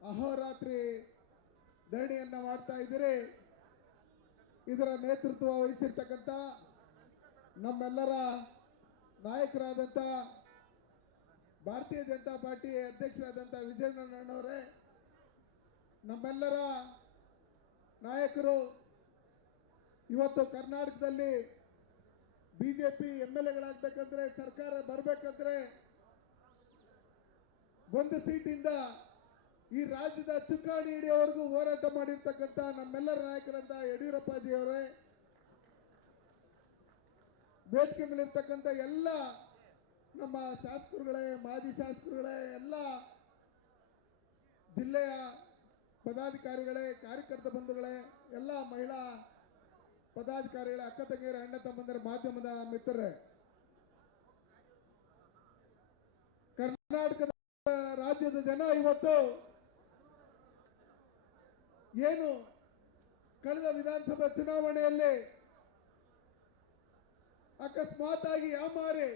ಅಹೋರಾತ್ರಿ ಧರಣಿಯನ್ನ ಮಾಡ್ತಾ ಇದ್ದೀರಿ. ಇದರ ನೇತೃತ್ವ ವಹಿಸಿರ್ತಕ್ಕಂಥ ನಮ್ಮೆಲ್ಲರ ನಾಯಕರಾದಂಥ ಭಾರತೀಯ ಜನತಾ ಪಾರ್ಟಿ ಅಧ್ಯಕ್ಷರಾದಂಥ ವಿಜಯನಣ್ಣನವರೇ, ನಮ್ಮೆಲ್ಲರ ನಾಯಕರು ಇವತ್ತು ಕರ್ನಾಟಕದಲ್ಲಿ ಬಿಜೆಪಿ MLAಗಳಾಗಬೇಕಂದ್ರೆ, ಸರ್ಕಾರ ಬರಬೇಕಂದ್ರೆ ಒಂದು ಸೀಟಿಂದ ಈ ರಾಜ್ಯದ ಚುಕ್ಕಾಣಿ ಹಿಡಿಯವರೆಗೂ ಹೋರಾಟ ಮಾಡಿರ್ತಕ್ಕಂಥ ನಮ್ಮೆಲ್ಲರ ನಾಯಕರಂತ ಯಡಿಯೂರಪ್ಪಾಜಿ ಅವರೇ, ವೇದಿಕೆ ಮೇಲಿರ್ತಕ್ಕಂಥ ಎಲ್ಲ ನಮ್ಮ ಶಾಸಕರುಗಳೇ, ಮಾಜಿ ಶಾಸಕರುಗಳೇ, ಎಲ್ಲ ಜಿಲ್ಲೆಯ ಪದಾಧಿಕಾರಿಗಳೇ, ಕಾರ್ಯಕರ್ತ ಬಂಧುಗಳೇ, ಎಲ್ಲ ಮಹಿಳಾ ಪದಾಧಿಕಾರಿಗಳೇ, ಅಕ್ಕ ತಂಗಿಯರ, ಅಣ್ಣ ತಮ್ಮಂದಿರ, ಮಾಧ್ಯಮದ ಮಿತ್ರರೇ, ಕರ್ನಾಟಕದ ರಾಜ್ಯದ ಜನ ಇವತ್ತು ಏನು ಕಳೆದ ವಿಧಾನಸಭಾ ಚುನಾವಣೆಯಲ್ಲಿ ಅಕಸ್ಮಾತ್ ಆಗಿ ಯಾಮಾರಿ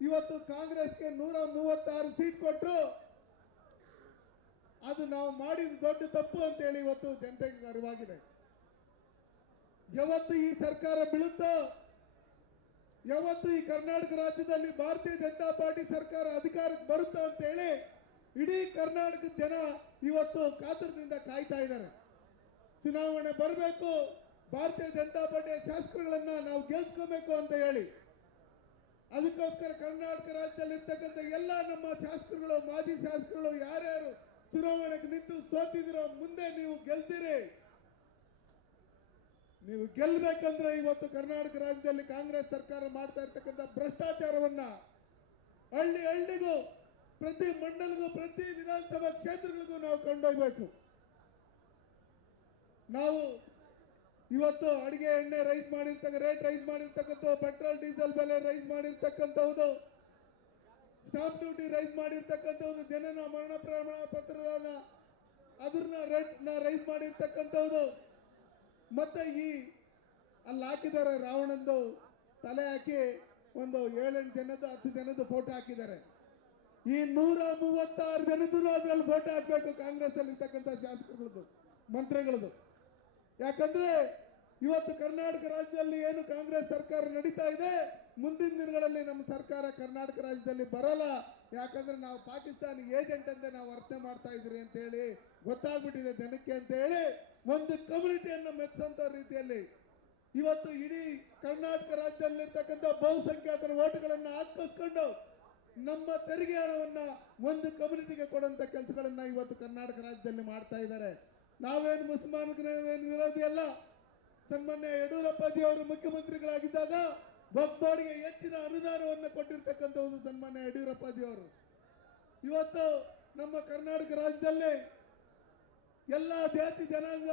ಇವತ್ತು ಕಾಂಗ್ರೆಸ್ಗೆ 136 ಸೀಟ್ ಕೊಟ್ಟರು. ಅದು ನಾವು ಮಾಡಿದ ದೊಡ್ಡ ತಪ್ಪು ಅಂತ ಹೇಳಿ ಇವತ್ತು ಜನತೆಗೆ ಅರಿವಾಗಿದೆ. ಯಾವತ್ತು ಈ ಸರ್ಕಾರ ಬೀಳುತ್ತೋ, ಯಾವತ್ತು ಈ ಕರ್ನಾಟಕ ರಾಜ್ಯದಲ್ಲಿ ಭಾರತೀಯ ಜನತಾ ಪಾರ್ಟಿ ಸರ್ಕಾರ ಅಧಿಕಾರಕ್ಕೆ ಬರುತ್ತೋ ಅಂತ ಹೇಳಿ ಇಡೀ ಕರ್ನಾಟಕದ ಜನ ಇವತ್ತು ಕಾತರದಿಂದ ಕಾಯ್ತಾ ಇದ್ದಾರೆ. ಚುನಾವಣೆ ಬರಬೇಕು, ಭಾರತೀಯ ಜನತಾ ಪಾರ್ಟಿಯ ಶಾಸಕರುಗಳನ್ನ ನಾವು ಗೆಲ್ಸ್ಕೋಬೇಕು ಅಂತ ಹೇಳಿ. ಅದಕ್ಕೋಸ್ಕರ ಕರ್ನಾಟಕ ರಾಜ್ಯದಲ್ಲಿ ಇರ್ತಕ್ಕಂಥ ಎಲ್ಲ ನಮ್ಮ ಶಾಸಕರುಗಳು, ಮಾಜಿ ಶಾಸಕರುಗಳು ಯಾರ್ಯಾರು ಚುನಾವಣೆಗೆ ನಿಂತು ಸೋತಿದಿರೋ, ಮುಂದೆ ನೀವು ಗೆಲ್ತೀರಿ. ನೀವು ಗೆಲ್ಲಬೇಕಂದ್ರೆ ಇವತ್ತು ಕರ್ನಾಟಕ ರಾಜ್ಯದಲ್ಲಿ ಕಾಂಗ್ರೆಸ್ ಸರ್ಕಾರ ಮಾಡ್ತಾ ಇರ್ತಕ್ಕಂಥ ಭ್ರಷ್ಟಾಚಾರವನ್ನ ಹಳ್ಳಿ ಹಳ್ಳಿಗೂ, ಪ್ರತಿ ಮಂಡಲಗೂ, ಪ್ರತಿ ವಿಧಾನಸಭಾ ಕ್ಷೇತ್ರಗಳಿಗೂ ನಾವು ಕೊಂಡೊಯ್ಬೇಕು. ನಾವು ಇವತ್ತು ಅಡಿಗೆ ಎಣ್ಣೆ ರೇಟ್ ಮಾಡಿರ್ತಕ್ಕಂಥ ಪೆಟ್ರೋಲ್ ಡೀಸೆಲ್ ಬೆಲೆ ರೈಸ್ ಮಾಡಿರ್ತಕ್ಕಂಥದ್ದು, ಸ್ಟಾಂಪ್ ಡ್ಯೂಟಿ ರೈಸ್ ಮಾಡಿರ್ತಕ್ಕಂಥದ್ದು, ಜನನ ಮರಣ ಪ್ರಮಾಣ ಪತ್ರದ ಅದನ್ನ ರೇಟ್ನ ರೈಸ್ ಮಾಡಿರ್ತಕ್ಕಂಥದ್ದು, ಮತ್ತೆ ಈ ಅಲ್ಲಿ ಹಾಕಿದ್ದಾರೆ ರಾವಣಂದು ತಲೆ ಹಾಕಿ ಒಂದು 7-8 ಜನದ್ದು 10 ಜನದ್ದು ಫೋಟೋ ಹಾಕಿದ್ದಾರೆ. ಈ 136 ಜನದ್ದು ಅದ್ರಲ್ಲಿ ಫೋಟೋ ಹಾಕ್ಬೇಕು ಕಾಂಗ್ರೆಸ್ ಅಲ್ಲಿ ಇರ್ತಕ್ಕಂಥ ಶಾಸಕರದ್ದು, ಮಂತ್ರಿಗಳದ್ದು. ಯಾಕಂದ್ರೆ ಇವತ್ತು ಕರ್ನಾಟಕ ರಾಜ್ಯದಲ್ಲಿ ಏನು ಕಾಂಗ್ರೆಸ್ ಸರ್ಕಾರ ನಡೀತಾ ಇದೆ, ಮುಂದಿನ ದಿನಗಳಲ್ಲಿ ನಮ್ಮ ಸರ್ಕಾರ ಕರ್ನಾಟಕ ರಾಜ್ಯದಲ್ಲಿ ಬರಲ್ಲ. ಯಾಕಂದ್ರೆ ನಾವು ಪಾಕಿಸ್ತಾನಿ ಏಜೆಂಟ್ ಅಂತ ನಾವು ಅರ್ಥ ಮಾಡ್ತಾ ಇದ್ರಿ ಅಂತ ಹೇಳಿ ಗೊತ್ತಾಗ್ಬಿಟ್ಟಿದೆ ಜನಕ್ಕೆ ಅಂತ ಹೇಳಿ ಒಂದು ಕಮ್ಯುನಿಟಿಯನ್ನ ಮೆಚ್ಚುವಂತ ರೀತಿಯಲ್ಲಿ ಇವತ್ತು ಇಡೀ ಕರ್ನಾಟಕ ರಾಜ್ಯದಲ್ಲಿರ್ತಕ್ಕಂಥ ಬಹುಸಂಖ್ಯಾತರ ಓಟುಗಳನ್ನ ಹಾಕಿಸ್ಕೊಂಡು ನಮ್ಮ ತೆರಿಗೆ ಹಣವನ್ನ ಒಂದು ಕಮ್ಯುನಿಟಿಗೆ ಕೊಡುವಂತ ಕೆಲಸಗಳನ್ನ ಇವತ್ತು ಕರ್ನಾಟಕ ರಾಜ್ಯದಲ್ಲಿ ಮಾಡ್ತಾ ಇದ್ದಾರೆ. ನಾವೇನು ಮುಸಲ್ಮಾನರೇನು ವಿರೋಧಿ ಅಲ್ಲ. ಸನ್ಮಾನ್ಯ ಯಡಿಯೂರಪ್ಪಾಜಿ ಅವರು ಮುಖ್ಯಮಂತ್ರಿಗಳಾಗಿದ್ದಾಗ ವಕ್ಫ್ಬೋರ್ಡ್ಗೆ ಹೆಚ್ಚಿನ ಅನುದಾನವನ್ನು ಕೊಟ್ಟಿರ್ತಕ್ಕಂಥದ್ದು ಸನ್ಮಾನ್ಯ ಯಡಿಯೂರಪ್ಪಾಜಿ ಅವರು. ಇವತ್ತು ನಮ್ಮ ಕರ್ನಾಟಕ ರಾಜ್ಯದಲ್ಲಿ ಎಲ್ಲ ಜಾತಿ ಜನಾಂಗ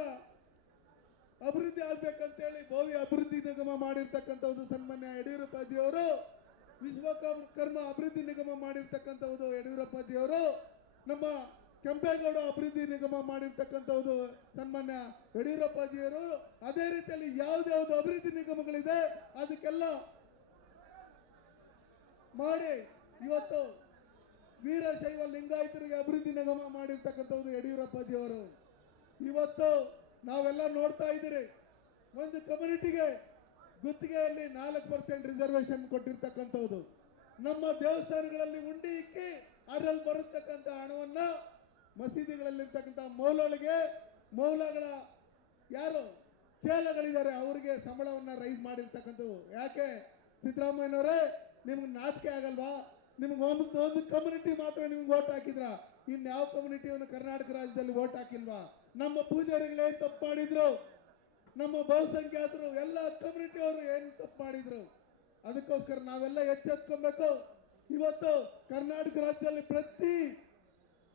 ಅಭಿವೃದ್ಧಿ ಆಗ್ಬೇಕಂತೇಳಿ ಭವ್ಯ ಅಭಿವೃದ್ಧಿ ನಿಗಮ ಮಾಡಿರ್ತಕ್ಕಂಥದ್ದು ಸನ್ಮಾನ್ಯ ಯಡಿಯೂರಪ್ಪಾಜಿ ಅವರು. ವಿಶ್ವಕರ್ಮ ಅಭಿವೃದ್ಧಿ ನಿಗಮ ಮಾಡಿರ್ತಕ್ಕಂಥದ್ದು ಯಡಿಯೂರಪ್ಪಾಜಿ ಅವರು. ನಮ್ಮ ಕೆಂಪೇಗೌಡ ಅಭಿವೃದ್ಧಿ ನಿಗಮ ಮಾಡಿರ್ತಕ್ಕಂಥದ್ದು ಸನ್ಮಾನ್ಯ ಯಡಿಯೂರಪ್ಪಾಜಿಯವರು. ಅದೇ ರೀತಿಯಲ್ಲಿ ಯಾವ್ದಾವ್ದು ಅಭಿವೃದ್ಧಿ ನಿಗಮಗಳಿದೆ ಅದಕ್ಕೆಲ್ಲ ಮಾಡಿ ಇವತ್ತು ವೀರಶೈವ ಲಿಂಗಾಯತರಿಗೆ ಅಭಿವೃದ್ಧಿ ನಿಗಮ ಮಾಡಿರ್ತಕ್ಕಂಥದ್ದು ಯಡಿಯೂರಪ್ಪಾಜಿ ಅವರು. ಇವತ್ತು ನಾವೆಲ್ಲ ನೋಡ್ತಾ ಇದ್ದೀರಿ, ಒಂದು ಕಮ್ಯುನಿಟಿಗೆ ಗುತ್ತಿಗೆಯಲ್ಲಿ 4% ರಿಸರ್ವೇಶನ್ ಕೊಟ್ಟಿರ್ತಕ್ಕಂಥದ್ದು. ನಮ್ಮ ದೇವಸ್ಥಾನಗಳಲ್ಲಿ ಉಂಡಿ ಇಕ್ಕಿ ಅದರಲ್ಲಿ ಬರತಕ್ಕಂಥ ಹಣವನ್ನ ಮಸೀದಿಗಳಲ್ಲಿರ್ತಕ್ಕಂಥ ಮೌಲಗಳ ಯಾರು ಚೇಲಗಳಿದ್ದಾರೆ ಅವರಿಗೆ ಸಂಬಳವನ್ನ ರೈಸ್ ಮಾಡಿರ್ತಕ್ಕಂಥದ್ದು. ಯಾಕೆ ಸಿದ್ದರಾಮಯ್ಯನವರೇ, ನಿಮ್ಗೆ ನಾಚಿಕೆ ಆಗಲ್ವಾ? ನಿಮ್ಗೆ ಒಂದು ಕಮ್ಯುನಿಟಿ ಮಾತ್ರ ನಿಮ್ಗೆ ವೋಟ್ ಹಾಕಿದ್ರ, ಇನ್ಯಾವ ಕಮ್ಯುನಿಟಿಯನ್ನು ಕರ್ನಾಟಕ ರಾಜ್ಯದಲ್ಲಿ ವೋಟ್ ಹಾಕಿಲ್ವಾ? ನಮ್ಮ ಪೂಜಾರಿಗಳು ಏನ್ ತಪ್ಪು ಮಾಡಿದ್ರು, ನಮ್ಮ ಬಹುಸಂಖ್ಯಾತರು ಎಲ್ಲ ಕಮ್ಯುನಿಟಿ ಅವರು ಏನ್ ತಪ್ಪು ಮಾಡಿದ್ರು? ಅದಕ್ಕೋಸ್ಕರ ನಾವೆಲ್ಲ ಎಚ್ಚೆತ್ಕೊಬೇಕು. ಇವತ್ತು ಕರ್ನಾಟಕ ರಾಜ್ಯದಲ್ಲಿ ಪ್ರತಿ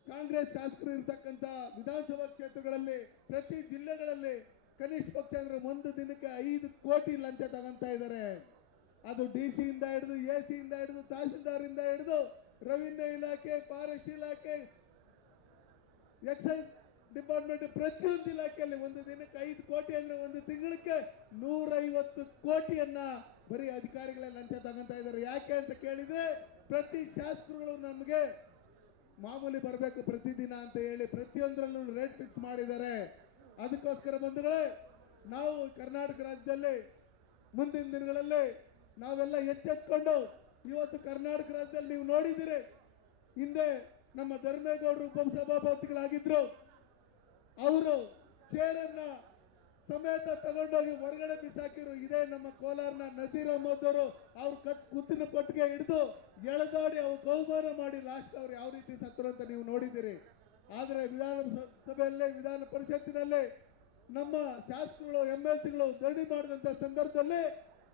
ಕಾಂಗ್ರೆಸ್ ಶಾಸಕರು ಇರ್ತಕ್ಕಂಥ ವಿಧಾನಸಭಾ ಕ್ಷೇತ್ರಗಳಲ್ಲಿ, ಪ್ರತಿ ಜಿಲ್ಲೆಗಳಲ್ಲಿ ಕನಿಷ್ಠ ಪಕ್ಷ ಅಂದ್ರೆ ಒಂದು ದಿನಕ್ಕೆ 5 ಕೋಟಿ ಲಂಚ ತಗೊಂತಾ ಇದ್ದಾರೆ. ಅದು DC ಇಂದ ಹಿಡಿದು, AC ಇಂದ ಹಿಡಿದು, ತಹಸೀಲ್ದಾರ್ ಇಂದ ಹಿಡಿದು, ರೆವಿನ್ಯೂ ಇಲಾಖೆ, ಫಾರೆಸ್ಟ್ ಇಲಾಖೆ, ಎಕ್ಸೈಸ್ ಡಿಪಾರ್ಟ್ಮೆಂಟ್, ಪ್ರತಿಯೊಂದು ಇಲಾಖೆಯಲ್ಲಿ ಒಂದು ದಿನಕ್ಕೆ 5 ಕೋಟಿ ಅಂದ್ರೆ ಒಂದು ತಿಂಗಳಿಗೆ 150 ಕೋಟಿಯನ್ನ ಬರೀ ಅಧಿಕಾರಿಗಳೇ ಲಂಚ ತಗೊಂತಾ ಇದ್ದಾರೆ. ಯಾಕೆ ಅಂತ ಕೇಳಿದ್ರೆ ಪ್ರತಿ ಶಾಸಕರುಗಳು ನಮಗೆ ಮಾಮೂಲಿ ಬರಬೇಕು ಪ್ರತಿದಿನ ಅಂತ ಹೇಳಿ ಪ್ರತಿಯೊಂದರಲ್ಲೂ ರೇಟ್ ಫಿಕ್ಸ್ ಮಾಡಿದ್ದಾರೆ. ಅದಕ್ಕೋಸ್ಕರ ಬಂಧುಗಳೇ, ನಾವು ಕರ್ನಾಟಕ ರಾಜ್ಯದಲ್ಲಿ ಮುಂದಿನ ದಿನಗಳಲ್ಲಿ ನಾವೆಲ್ಲ ಎಚ್ಚೆತ್ಕೊಂಡು ಇವತ್ತು ಕರ್ನಾಟಕ ರಾಜ್ಯದಲ್ಲಿ ನೀವು ನೋಡಿದ್ದೀರಿ, ಹಿಂದೆ ನಮ್ಮ ಧರ್ಮೇಗೌಡರು ಉಪಸಭಾಪತಿಗಳಾಗಿದ್ರು. ಅವರು ಚೇರನ್ನ ಸಮೇತ ತಗೊಂಡೋಗಿ ಹೊರಗಡೆ ಬಿಸಾಕಿರು. ಇದೇ ನಮ್ಮ ಕೋಲಾರನ ನಜೀರ್ ಅಹಮದ್ ಅವರು ಅವ್ರ ಕುತ್ತಿನ ಪಟ್ಟಿಗೆ ಹಿಡಿದು ಎಳೆದಾಡಿ ಅವ್ರು ಕೌಮಾರ ಮಾಡಿ ಲಾಸ್ಟ್ ಅವ್ರು ಯಾವ ರೀತಿ ಸತ್ತರು ಅಂತ ನೀವು ನೋಡಿದ್ದೀರಿ. ಆದರೆ ವಿಧಾನಸಭೆಯಲ್ಲಿ ವಿಧಾನ ಪರಿಷತ್ತಿನಲ್ಲಿ ನಮ್ಮ ಶಾಸಕರು MLCಗಳು ಧರಣಿ ಮಾಡಿದಂತ ಸಂದರ್ಭದಲ್ಲಿ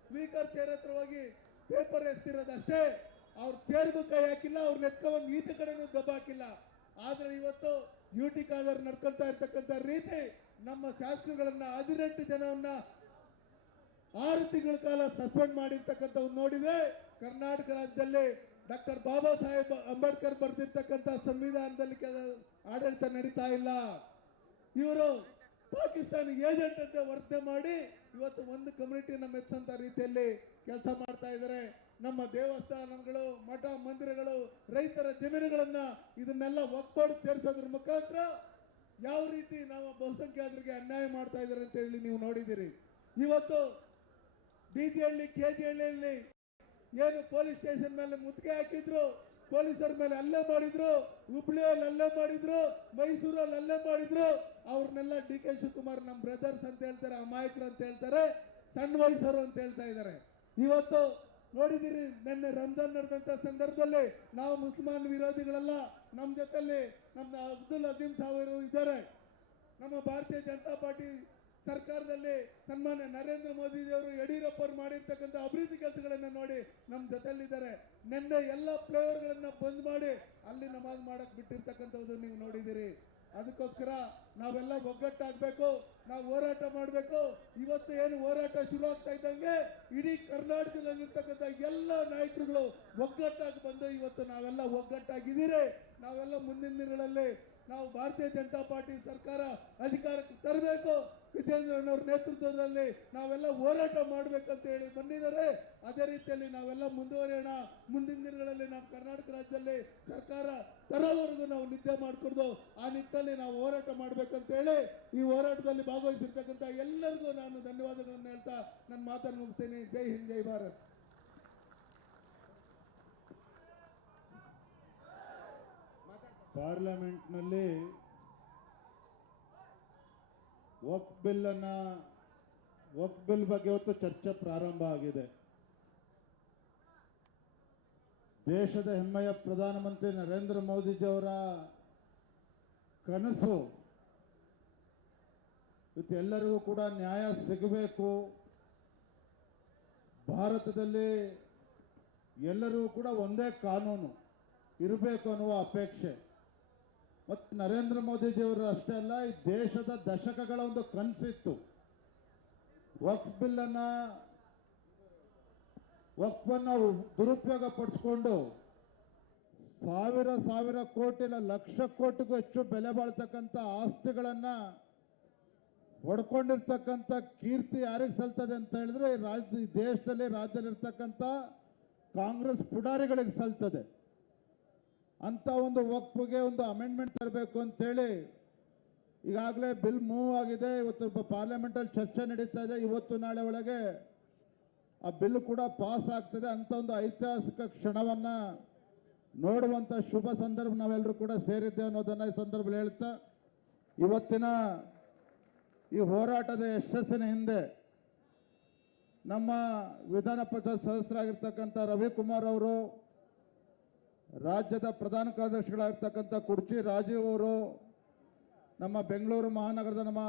ಸ್ಪೀಕರ್ ಚೇರ್ ಹತ್ರ ಹೋಗಿ ಪೇಪರ್ ಎಸ್ತಿರೋದಷ್ಟೇ, ಅವ್ರ ಚೇರ್ಗೂ ಕೈ ಹಾಕಿಲ್ಲ, ಅವ್ರ ನೆಟ್ಕೊಂಡು ಈತ ಕಡೆನೂ ದಬ್ಬ ಹಾಕಿಲ್ಲ. ಆದ್ರೆ ಇವತ್ತು ಯುಟಿ ಕಾಲರ್ ನಡ್ಕೊಳ್ತಾ ಇರ್ತಕ್ಕಂಥ ರೀತಿ ನಮ್ಮ ಶಾಸಕರುಗಳನ್ನ 18 ಜನವನ್ನ 6 ತಿಂಗಳ ಕಾಲ ಸಸ್ಪೆಂಡ್ ಮಾಡಿರ್ತಕ್ಕಂಥ ನೋಡಿದ್ರೆ ಕರ್ನಾಟಕ ರಾಜ್ಯದಲ್ಲಿ ಡಾಕ್ಟರ್ ಬಾಬಾ ಸಾಹೇಬ್ ಅಂಬೇಡ್ಕರ್ ಬರೆದಿರ್ತಕ್ಕಂಥ ಸಂವಿಧಾನದಲ್ಲಿ ಆಡಳಿತ ನಡೀತಾ ಇಲ್ಲ. ಇವರು ಪಾಕಿಸ್ತಾನ ಏಜೆಂಟ್ ಅಂತ ವರ್ತನೆ ಮಾಡಿ ಇವತ್ತು ಒಂದು ಕಮ್ಯುನಿಟಿನ ಮೆಚ್ಚಂತ ರೀತಿಯಲ್ಲಿ ಕೆಲಸ ಮಾಡ್ತಾ ಇದ್ದಾರೆ. ನಮ್ಮ ದೇವಸ್ಥಾನಗಳು, ಮಠ ಮಂದಿರಗಳು, ರೈತರ ಜಮೀನುಗಳನ್ನ ಇದನ್ನೆಲ್ಲ ಒಗ್ಗೂಡಿ ಸೇರಿಸೋದ್ರ ಮುಖಾಂತರ ಯಾವ ರೀತಿ ನಾವು ಬಹುಸಂಖ್ಯಾತರಿಗೆ ಅನ್ಯಾಯ ಮಾಡ್ತಾ ಇದ್ದಾರೆ ಅಂತ ಹೇಳಿ ನೀವು ನೋಡಿದ್ದೀರಿ. ಇವತ್ತು ಡಿಜಿಹಳ್ಳಿ ಕೆಜಿಹಳ್ಳಿಯಲ್ಲಿ ಏನು ಪೊಲೀಸ್ ಸ್ಟೇಷನ್ ಮೇಲೆ ಮುತ್ತಿಗೆ ಹಾಕಿದ್ರು, ಪೊಲೀಸರ ಮೇಲೆ ಹಲ್ಲೆ ಮಾಡಿದ್ರು, ಹುಬ್ಳಿಯಲ್ಲಿ ಹಲ್ಲೆ ಮಾಡಿದ್ರು, ಮೈಸೂರಲ್ಲಿ ಹಲ್ಲೆ ಮಾಡಿದ್ರು. ಅವ್ರನ್ನೆಲ್ಲ DK ಶಿವಕುಮಾರ್ ನಮ್ಮ ಬ್ರದರ್ಸ್ ಅಂತ ಹೇಳ್ತಾರೆ, ಅಮಾಯಕರು ಅಂತ ಹೇಳ್ತಾರೆ, ಸಣ್ಣ ವಯಸ್ಸರು ಅಂತ ಹೇಳ್ತಾ ಇದ್ದಾರೆ. ಇವತ್ತು ನೋಡಿದಿರಿ, ನಿನ್ನೆ ರಂಜಾನ್ ನಡೆದಂತ ಸಂದರ್ಭದಲ್ಲಿ ನಾವು ಮುಸಲ್ಮಾನ್ ವಿರೋಧಿಗಳೆಲ್ಲ ನಮ್ಮ ಜೊತೆಲಿ ನಮ್ಮ ಅಬ್ದುಲ್ ಅಜೀಂ ಸಾವರು ಇದ್ದಾರೆ. ನಮ್ಮ ಭಾರತೀಯ ಜನತಾ ಪಾರ್ಟಿ ಸರ್ಕಾರದಲ್ಲಿ ಸನ್ಮಾನ್ಯ ನರೇಂದ್ರ ಮೋದಿಜಿಯವರು ಯಡಿಯೂರಪ್ಪ ಮಾಡಿರ್ತಕ್ಕಂಥ ಅಭಿವೃದ್ಧಿ ಕೆಲಸಗಳನ್ನ ನೋಡಿ ನಮ್ಮ ಜೊತೆಲಿದ್ದಾರೆ. ನಿನ್ನೆ ಎಲ್ಲ ಫ್ಲೇವರ್ಗಳನ್ನ ಬಂದ್ ಮಾಡಿ ಅಲ್ಲಿ ನಮಾಜ್ ಮಾಡಕ್ ಬಿಟ್ಟಿರ್ತಕ್ಕಂಥದ್ದು ನೀವು ನೋಡಿದಿರಿ. ಅದಕ್ಕೋಸ್ಕರ ನಾವೆಲ್ಲ ಒಗ್ಗಟ್ಟಾಗಬೇಕು, ನಾವು ಹೋರಾಟ ಮಾಡಬೇಕು. ಇವತ್ತು ಏನು ಹೋರಾಟ ಶುರು ಆಗ್ತಾ ಇದ್ದಂಗೆ ಇಡೀ ಕರ್ನಾಟಕದಲ್ಲಿರ್ತಕ್ಕಂಥ ಎಲ್ಲ ನಾಯಕರುಗಳು ಒಗ್ಗಟ್ಟಾಗಿ ಬಂದು ಇವತ್ತು ನಾವೆಲ್ಲ ಒಗ್ಗಟ್ಟಾಗಿದ್ದೀರಿ. ನಾವೆಲ್ಲ ಮುಂದಿನ ದಿನಗಳಲ್ಲಿ ನಾವು ಭಾರತೀಯ ಜನತಾ ಪಾರ್ಟಿ ಸರ್ಕಾರ ಅಧಿಕಾರಕ್ಕೆ ತರಬೇಕು. ವಿಜೇಂದ್ರನವ್ರ ನೇತೃತ್ವದಲ್ಲಿ ನಾವೆಲ್ಲ ಹೋರಾಟ ಮಾಡಬೇಕಂತ ಹೇಳಿ ಬಂದಿದ್ದಾರೆ. ಅದೇ ರೀತಿಯಲ್ಲಿ ನಾವೆಲ್ಲ ಮುಂದುವರಿಯೋಣ. ಮುಂದಿನ ದಿನಗಳಲ್ಲಿ ನಾವು ಕರ್ನಾಟಕ ರಾಜ್ಯದಲ್ಲಿ ಸರ್ಕಾರ ತರೋವರೆಗೂ ನಾವು ನಿದ್ದೆ ಮಾಡಿಕೊಡ್ದು ಆ ನಿಟ್ಟಿನಲ್ಲಿ ನಾವು ಹೋರಾಟ ಮಾಡಬೇಕಂತ ಹೇಳಿ ಈ ಹೋರಾಟದಲ್ಲಿ ಭಾಗವಹಿಸಿರ್ತಕ್ಕಂಥ ಎಲ್ಲರಿಗೂ ನಾನು ಧನ್ಯವಾದಗಳನ್ನು ಹೇಳ್ತಾ ನನ್ನ ಮಾತನ್ನು ಮುಗಿಸ್ತೇನೆ. ಜೈ ಹಿಂದ್, ಜೈ ಭಾರತ್. ಪಾರ್ಲಿಮೆಂಟ್ನಲ್ಲಿ ವಕ್ಫ್ ಬಿಲ್ ಬಗ್ಗೆ ಇವತ್ತು ಚರ್ಚೆ ಪ್ರಾರಂಭ ಆಗಿದೆ. ದೇಶದ ಹೆಮ್ಮೆಯ ಪ್ರಧಾನಮಂತ್ರಿ ನರೇಂದ್ರ ಮೋದಿಜಿಯವರ ಕನಸು ಇವತ್ತು ಎಲ್ಲರಿಗೂ ಕೂಡ ನ್ಯಾಯ ಸಿಗಬೇಕು, ಭಾರತದಲ್ಲಿ ಎಲ್ಲರಿಗೂ ಕೂಡ ಒಂದೇ ಕಾನೂನು ಇರಬೇಕು ಅನ್ನುವ ಅಪೇಕ್ಷೆ. ಮತ್ತು ನರೇಂದ್ರ ಮೋದಿಜಿಯವರು ಅಷ್ಟೇ ಅಲ್ಲ, ಈ ದೇಶದ ದಶಕಗಳ ಒಂದು ಕನಸಿತ್ತು. ವಕ್ಫನ್ನು ದುರುಪಯೋಗ ಪಡಿಸ್ಕೊಂಡು ಸಾವಿರ ಕೋಟಿ ಇಲ್ಲ ಲಕ್ಷ ಕೋಟಿಗೂ ಹೆಚ್ಚು ಬೆಲೆ ಬಾಳ್ತಕ್ಕಂಥ ಆಸ್ತಿಗಳನ್ನ ಹೊಡ್ಕೊಂಡಿರ್ತಕ್ಕಂಥ ಕೀರ್ತಿ ಯಾರಿಗೆ ಸಲ್ತದೆ ಅಂತ ಹೇಳಿದ್ರೆ ಈ ದೇಶದಲ್ಲಿ ರಾಜ್ಯದಲ್ಲಿರ್ತಕ್ಕಂಥ ಕಾಂಗ್ರೆಸ್ ಪುಡಾರಿಗಳಿಗೆ ಸಲ್ತದೆ. ಅಂತ ಒಂದು ವಕ್ಫ್ಗೆ ಒಂದು ಅಮೆಂಡ್ಮೆಂಟ್ ತರಬೇಕು ಅಂತೇಳಿ ಈಗಾಗಲೇ ಬಿಲ್ ಮೂವ್ ಆಗಿದೆ. ಇವತ್ತು ಪಾರ್ಲಿಮೆಂಟಲ್ಲಿ ಚರ್ಚೆ ನಡೀತಾ ಇದೆ. ಇವತ್ತು ನಾಳೆ ಒಳಗೆ ಆ ಬಿಲ್ ಕೂಡ ಪಾಸ್ ಆಗ್ತದೆ. ಅಂತ ಒಂದು ಐತಿಹಾಸಿಕ ಕ್ಷಣವನ್ನ ನೋಡುವಂತ ಶುಭ ಸಂದರ್ಭ ನಾವೆಲ್ಲರೂ ಕೂಡ ಸೇರಿದ್ದೇವೆ ಅನ್ನೋದನ್ನ ಈ ಸಂದರ್ಭದಲ್ಲಿ ಹೇಳ್ತಾ, ಇವತ್ತಿನ ಈ ಹೋರಾಟದ ಯಶಸ್ಸಿನ ಹಿಂದೆ ನಮ್ಮ ವಿಧಾನ ಪರಿಷತ್ ಸದಸ್ಯರಾಗಿರ್ತಕ್ಕಂಥ ರವಿಕುಮಾರ್ ಅವರು, ರಾಜ್ಯದ ಪ್ರಧಾನ ಕಾರ್ಯದರ್ಶಿಗಳಾಗಿರ್ತಕ್ಕಂಥ ಕುರ್ಚಿ ರಾಜೀವ್ ಅವರು, ನಮ್ಮ ಬೆಂಗಳೂರು ಮಹಾನಗರದ ನಮ್ಮ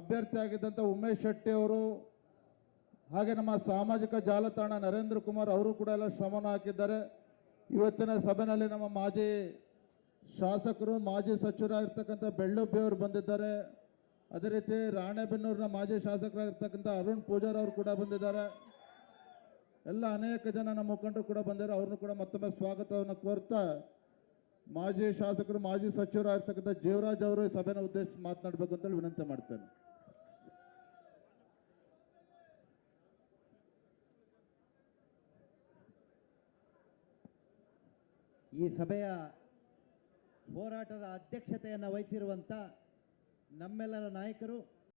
ಅಭ್ಯರ್ಥಿಯಾಗಿದ್ದಂಥ ಉಮೇಶ್ ಶೆಟ್ಟಿ ಅವರು, ಹಾಗೆ ನಮ್ಮ ಸಾಮಾಜಿಕ ಜಾಲತಾಣ ನರೇಂದ್ರ ಕುಮಾರ್ ಅವರು ಕೂಡ ಎಲ್ಲ ಶ್ರಮವನ್ನು ಹಾಕಿದ್ದಾರೆ. ಇವತ್ತಿನ ಸಭೆಯಲ್ಲಿ ನಮ್ಮ ಮಾಜಿ ಶಾಸಕರು, ಮಾಜಿ ಸಚಿವರಾಗಿರ್ತಕ್ಕಂಥ ಬೆಳ್ಳುಬ್ಬಿ ಅವರು ಬಂದಿದ್ದಾರೆ. ಅದೇ ರೀತಿ ರಾಣೆಬೆನ್ನೂರಿನ ಮಾಜಿ ಶಾಸಕರಾಗಿರ್ತಕ್ಕಂಥ ಅರುಣ್ ಪೂಜಾರ್ ಅವರು ಕೂಡ ಬಂದಿದ್ದಾರೆ. ಎಲ್ಲ ಅನೇಕ ಜನ ನಮ್ಮ ಮುಖಂಡರು ಕೂಡ ಬಂದಿದ್ದಾರೆ. ಅವ್ರನ್ನು ಕೂಡ ಮತ್ತೊಮ್ಮೆ ಸ್ವಾಗತವನ್ನು ಕೋರ್ತಾ, ಮಾಜಿ ಶಾಸಕರು, ಮಾಜಿ ಸಚಿವರಾಗಿರ್ತಕ್ಕಂಥ ಜೀವರಾಜ್ ಅವರು ಈ ಸಭೆನ ಉದ್ದೇಶಿಸಿ ಮಾತನಾಡಬೇಕು ಅಂತೇಳಿ ವಿನಂತಿ ಮಾಡ್ತೇನೆ. ಈ ಸಭೆಯ ಹೋರಾಟದ ಅಧ್ಯಕ್ಷತೆಯನ್ನು ವಹಿಸಿರುವಂಥ ನಮ್ಮೆಲ್ಲರ ನಾಯಕರು